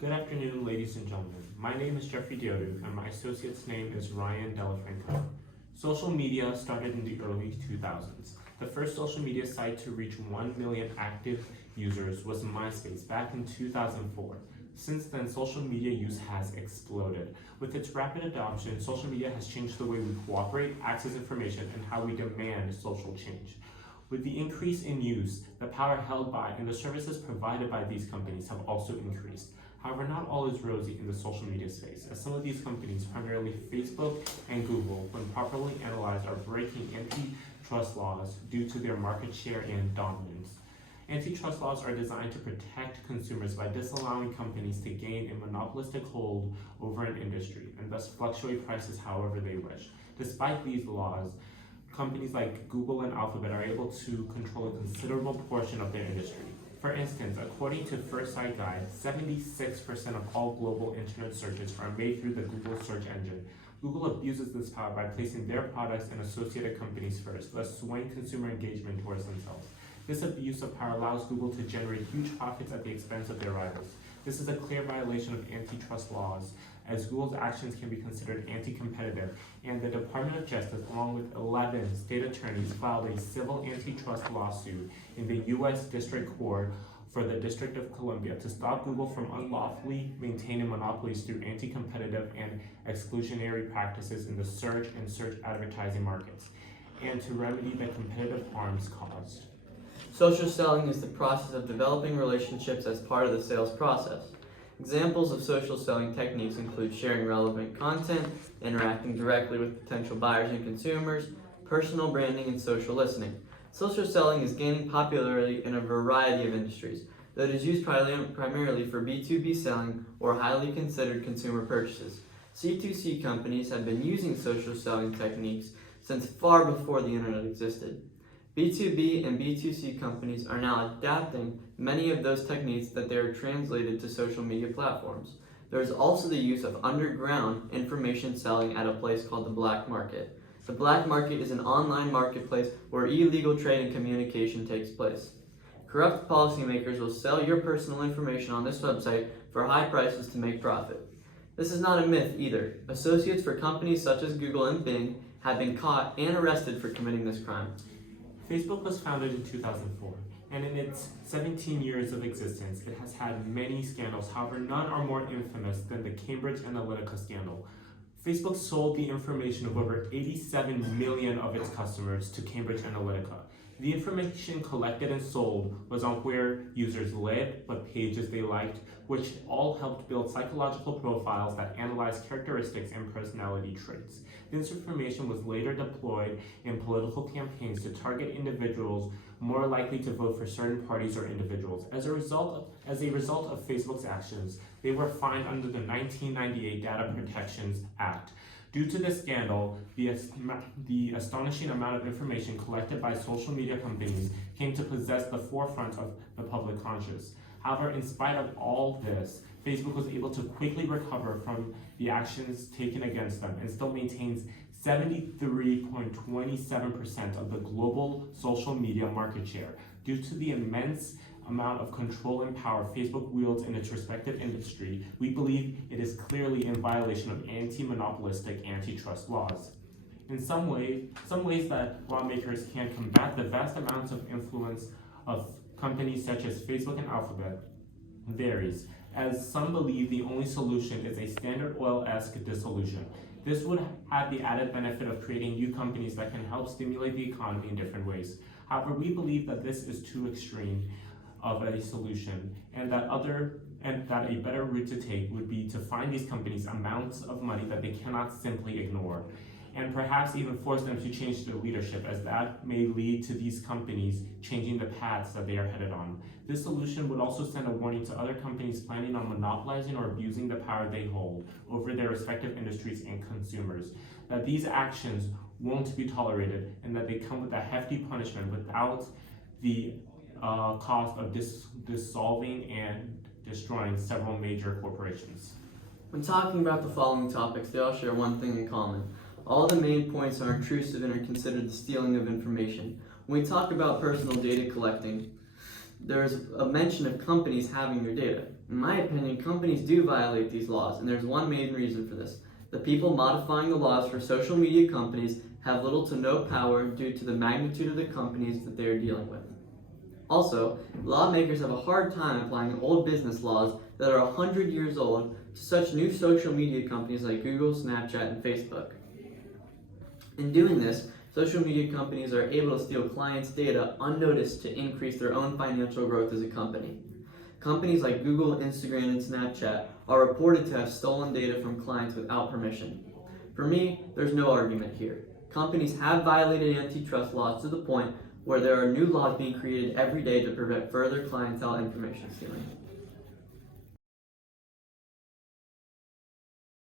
Good afternoon, ladies and gentlemen. My name is Jeffrey Diodu, and my associate's name is Ryan Delafranco. Social media started in the early 2000s. The first social media site to reach 1 million active users was MySpace back in 2004. Since then, social media use has exploded. With its rapid adoption, social media has changed the way we cooperate, access information, and how we demand social change. With the increase in use, the power held by and the services provided by these companies have also increased. However, not all is rosy in the social media space, as some of these companies, primarily Facebook and Google, when properly analyzed, are breaking antitrust laws due to their market share and dominance. Antitrust laws are designed to protect consumers by disallowing companies to gain a monopolistic hold over an industry and thus fluctuate prices however they wish. Despite these laws, companies like Google and Alphabet are able to control a considerable portion of their industry. For instance, according to First Sight Guide, 76% of all global internet searches are made through the Google search engine. Google abuses this power by placing their products and associated companies first, thus swaying consumer engagement towards themselves. This abuse of power allows Google to generate huge profits at the expense of their rivals. This is a clear violation of antitrust laws, as Google's actions can be considered anti-competitive, and the Department of Justice, along with 11 state attorneys, filed a civil antitrust lawsuit in the U.S. District Court for the District of Columbia to stop Google from unlawfully maintaining monopolies through anti-competitive and exclusionary practices in the search and search advertising markets, and to remedy the competitive harms caused. Social selling is the process of developing relationships as part of the sales process. Examples of social selling techniques include sharing relevant content, interacting directly with potential buyers and consumers, personal branding, and social listening. Social selling is gaining popularity in a variety of industries, though it is used primarily for B2B selling or highly considered consumer purchases. C2C companies have been using social selling techniques since far before the internet existed. B2B and B2C companies are now adapting many of those techniques that they are translated to social media platforms. There is also the use of underground information selling at a place called the black market. The black market is an online marketplace where illegal trade and communication takes place. Corrupt policymakers will sell your personal information on this website for high prices to make profit. This is not a myth either. Associates for companies such as Google and Bing have been caught and arrested for committing this crime. Facebook was founded in 2004, and in its 17 years of existence, it has had many scandals. However, none are more infamous than the Cambridge Analytica scandal. Facebook sold the information of over 87 million of its customers to Cambridge Analytica. The information collected and sold was on where users lived, what pages they liked, which all helped build psychological profiles that analyzed characteristics and personality traits. This information was later deployed in political campaigns to target individuals more likely to vote for certain parties or individuals. As a result of Facebook's actions, they were fined under the 1998 Data Protections Act. Due to this scandal, the astonishing amount of information collected by social media companies came to possess the forefront of the public conscious. However, in spite of all this, Facebook was able to quickly recover from the actions taken against them and still maintains 73.27% of the global social media market share. Due to the immense amount of control and power Facebook wields in its respective industry, we believe it is clearly in violation of anti-monopolistic antitrust laws. In some ways that lawmakers can combat the vast amounts of influence of companies such as Facebook and Alphabet varies, as some believe the only solution is a Standard Oil-esque dissolution. This would have the added benefit of creating new companies that can help stimulate the economy in different ways. However, we believe that this is too extreme of a solution, and that a better route to take would be to find these companies amounts of money that they cannot simply ignore, and perhaps even force them to change their leadership, as that may lead to these companies changing the paths that they are headed on. This solution would also send a warning to other companies planning on monopolizing or abusing the power they hold over their respective industries and consumers, that these actions won't be tolerated and that they come with a hefty punishment without the cost of dissolving and destroying several major corporations. When talking about the following topics, they all share one thing in common. All the main points are intrusive and are considered the stealing of information. When we talk about personal data collecting, there's a mention of companies having their data. In my opinion, companies do violate these laws, and there's one main reason for this. The people modifying the laws for social media companies have little to no power due to the magnitude of the companies that they are dealing with. Also, lawmakers have a hard time applying old business laws that are 100 years old to such new social media companies like Google, Snapchat, and Facebook. In doing this, social media companies are able to steal clients' data unnoticed to increase their own financial growth as a company. Companies like Google, Instagram, and Snapchat are reported to have stolen data from clients without permission. For me, there's no argument here. Companies have violated antitrust laws to the point where there are new laws being created every day to prevent further clientele information stealing.